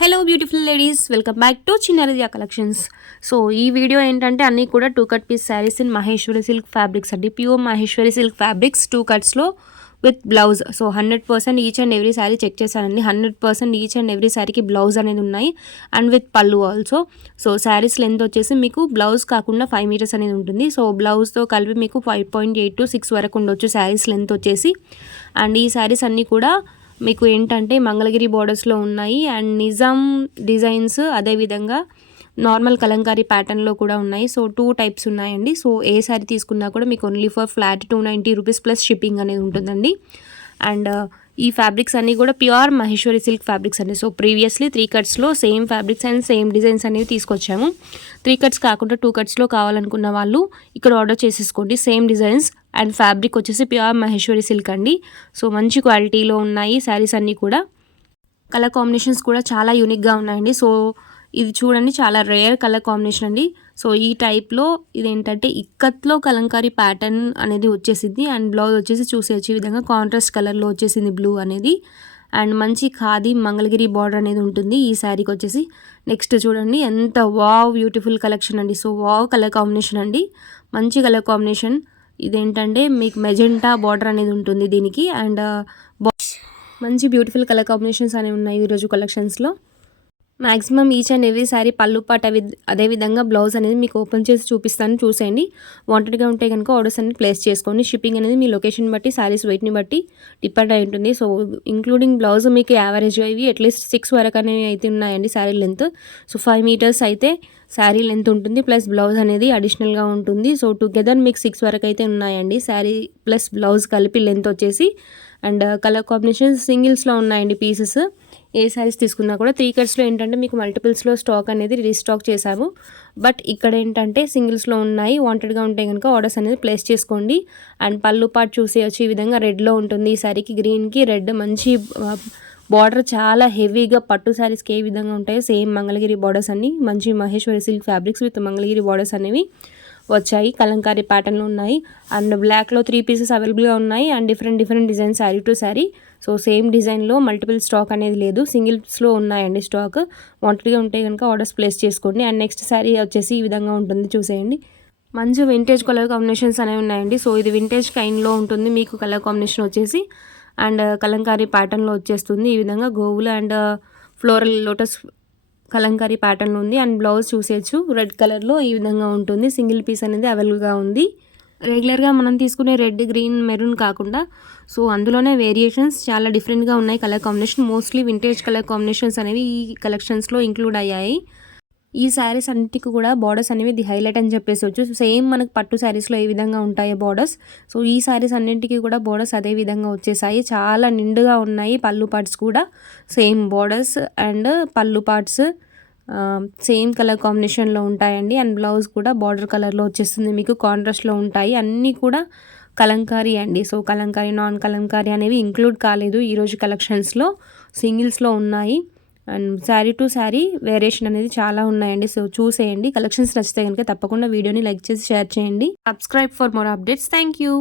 Hello beautiful ladies, welcome back to Chinnaradiya collections. So ఈ video ఏంటంటే అన్నీ కూడా 2 cut piece sarees in Maheshwari silk fabrics అండి. ప్యూర్ మహేశ్వరి సిల్క్ ఫ్యాబ్రిక్స్ 2 కట్స్లో with blouse. So 100% each and every saree check చేశానండి. 100% each and every శారీకి blouse అనేది ఉన్నాయి అండ్ విత్ పళ్ళు ఆల్సో. సో శారీస్ లెంత్ వచ్చేసి మీకు బ్లౌజ్ కాకుండా 5 మీటర్స్ అనేది ఉంటుంది. సో బ్లౌజ్తో కలిపి మీకు 5.8 to 6 వరకు ఉండొచ్చు శారీస్ లెంత్ వచ్చేసి. అండ్ ఈ శారీస్ అన్నీ కూడా మీకు ఏంటంటే మంగళగిరి బోర్డర్స్లో ఉన్నాయి అండ్ నిజాం డిజైన్స్, అదేవిధంగా నార్మల్ కలంకారీ ప్యాటర్న్లో కూడా ఉన్నాయి. సో 2 టైప్స్ ఉన్నాయండి. సో ఏ శారీ తీసుకున్నా కూడా మీకు only for flat 290 rupees plus shipping అనేది ఉంటుందండి. అండ్ ఈ ఫ్యాబ్రిక్స్ అన్నీ కూడా ప్యూర్ మహేశ్వరి సిల్క్ ఫ్యాబ్రిక్స్ అండి. సో ప్రీవియస్లీ 3 కట్స్లో same fabrics and same designs అనేవి తీసుకొచ్చాము. 3 కట్స్ కాకుండా 2 కట్స్లో కావాలనుకున్న వాళ్ళు ఇక్కడ ఆర్డర్ చేసేసుకోండి. సేమ్ డిజైన్స్ అండ్ ఫ్యాబ్రిక్ వచ్చేసి ప్యూర్ మహేశ్వరి సిల్క్ అండి. సో మంచి క్వాలిటీలో ఉన్నాయి శారీస్ అన్నీ కూడా. కలర్ కాంబినేషన్స్ కూడా చాలా యూనిక్గా ఉన్నాయండి. సో ఇది చూడండి, చాలా రేర్ కలర్ కాంబినేషన్ అండి. సో ఈ టైప్లో ఇదేంటంటే ఇక్కత్లో కలంకారీ ప్యాటర్న్ అనేది వచ్చేసింది అండ్ బ్లౌజ్ వచ్చేసి చూసేయచ్చు ఈ విధంగా కాంట్రాస్ట్ కలర్లో వచ్చేసింది బ్లూ అనేది. అండ్ మంచి ఖాదీ మంగళగిరి బార్డర్ అనేది ఉంటుంది ఈ శారీకి వచ్చేసి. నెక్స్ట్ చూడండి ఎంత వావ్ బ్యూటిఫుల్ కలెక్షన్ అండి. సో వావ్ కలర్ కాంబినేషన్ అండి, మంచి కలర్ కాంబినేషన్. ఇదేంటంటే మీకు మెజెంటా బార్డర్ అనేది ఉంటుంది దీనికి. అండ్ మంచి బ్యూటిఫుల్ కలర్ కాంబినేషన్స్ అనేవి ఉన్నాయి ఈరోజు కలెక్షన్స్లో. Maximum each and every sari పళ్ళు పాట అదేవిధంగా బ్లౌజ్ అనేది మీకు ఓపెన్ చేసి చూపిస్తాను, చూసేయండి. వాంటెడ్గా ఉంటే కనుక ఆర్డర్స్ అనేది ప్లేస్ చేసుకోండి. షిప్పింగ్ అనేది మీ లొకేషన్ బట్టి, శారీస్ వెయిట్ని బట్టి డిపెండ్ అయి ఉంటుంది. సో ఇంక్లూడింగ్ బ్లౌజ్ మీకు యావరేజ్గా ఇవి అట్లీస్ట్ 6 వరకు అనేవి అయితే ఉన్నాయండి శారీ లెంత్. సో 5 మీటర్స్ అయితే శారీ లెంత్ ఉంటుంది, ప్లస్ బ్లౌజ్ అనేది అడిషనల్గా ఉంటుంది. సో టుగెదర్ మీకు 6 వరకు అయితే ఉన్నాయండి శారీ ప్లస్ బ్లౌజ్ కలిపి లెంత్ వచ్చేసి. అండ్ కలర్ కాంబినేషన్స్ సింగిల్స్లో ఉన్నాయండి పీసెస్. ఏ శారీస్ తీసుకున్నా కూడా 3 కట్స్లో ఏంటంటే మీకు మల్టిపుల్స్లో స్టాక్ అనేది రీస్టాక్ చేశాము. బట్ ఇక్కడ ఏంటంటే సింగిల్స్లో ఉన్నాయి. వాంటెడ్గా ఉంటే కనుక ఆర్డర్స్ అనేది ప్లేస్ చేసుకోండి. అండ్ పళ్ళు పాటు చూసేయచ్చు ఈ విధంగా రెడ్లో ఉంటుంది ఈ శారీకి. గ్రీన్కి రెడ్ మంచి బార్డర్, చాలా హెవీగా పట్టు శారీస్కి ఏ విధంగా ఉంటాయో సేమ్ మంగళగిరి బార్డర్స్ అన్ని మంచి Maheshwari silk fabrics with Mangalagiri borders అనేవి వచ్చాయి. కలంకారీ ప్యాటర్న్లో ఉన్నాయి అండ్ బ్లాక్లో 3 పీసెస్ అవైలబుల్గా ఉన్నాయి and different design sari to sari. So same డిజైన్లో మల్టిపుల్ స్టాక్ అనేది లేదు, సింగిల్స్లో ఉన్నాయండి స్టాక్. వాంటెడ్గా ఉంటే కనుక ఆర్డర్స్ ప్లేస్ చేసుకోండి. అండ్ నెక్స్ట్ శారీ వచ్చేసి ఈ విధంగా ఉంటుంది, చూసేయండి. మంచి వింటేజ్ కలర్ కాంబినేషన్స్ అనేవి ఉన్నాయండి. సో ఇది వింటేజ్ కైండ్లో ఉంటుంది మీకు కలర్ కాంబినేషన్ వచ్చేసి. అండ్ కలంకారీ ప్యాటర్న్లో వచ్చేస్తుంది ఈ విధంగా గోవులు అండ్ ఫ్లోరల్ లోటస్ కలంకారీ ప్యాటర్న్లో ఉంది. అండ్ బ్లౌజ్ చూసేయచ్చు రెడ్ కలర్లో ఈ విధంగా ఉంటుంది. సింగిల్ పీస్ అనేది అవైలబుల్గా ఉంది. రెగ్యులర్గా మనం తీసుకునే రెడ్, గ్రీన్, మెరూన్ కాకుండా సో అందులోనే వేరియేషన్స్ చాలా డిఫరెంట్గా ఉన్నాయి colour combination. Mostly vintage colour combinations అనేవి ఈ కలెక్షన్స్లో ఇంక్లూడ్ అయ్యాయి. ఈ శారీస్ అన్నిటికీ కూడా బార్డర్స్ అనేవి ది హైలైట్ అని చెప్పేసి సేమ్ మనకు పట్టు శారీస్లో ఏ విధంగా ఉంటాయో బార్డర్స్, సో ఈ శారీస్ అన్నింటికీ కూడా బార్డర్స్ అదే విధంగా వచ్చేసాయి. చాలా నిండుగా ఉన్నాయి. పళ్ళు పార్ట్స్ కూడా సేమ్ బార్డర్స్ అండ్ పళ్ళు పార్ట్స్ సేమ్ కలర్ కాంబినేషన్లో ఉంటాయండి. అండ్ బ్లౌజ్ కూడా బార్డర్ కలర్లో వచ్చేస్తుంది మీకు, కాంట్రాస్ట్లో ఉంటాయి. అన్నీ కూడా కలంకారీ అండి. సో కలంకారీ, నాన్ కలంకారీ అనేవి ఇంక్లూడ్ కాలేదు ఈరోజు కలెక్షన్స్లో, సింగిల్స్లో ఉన్నాయి. And sari to sari variation అనేది చాలా ఉన్నాయండి. సో చూసేయండి. కలెక్షన్స్ నచ్చితే కనుక తప్పకుండా వీడియోని లైక్ చేసి షేర్ చేయండి. Subscribe for more updates. Thank you.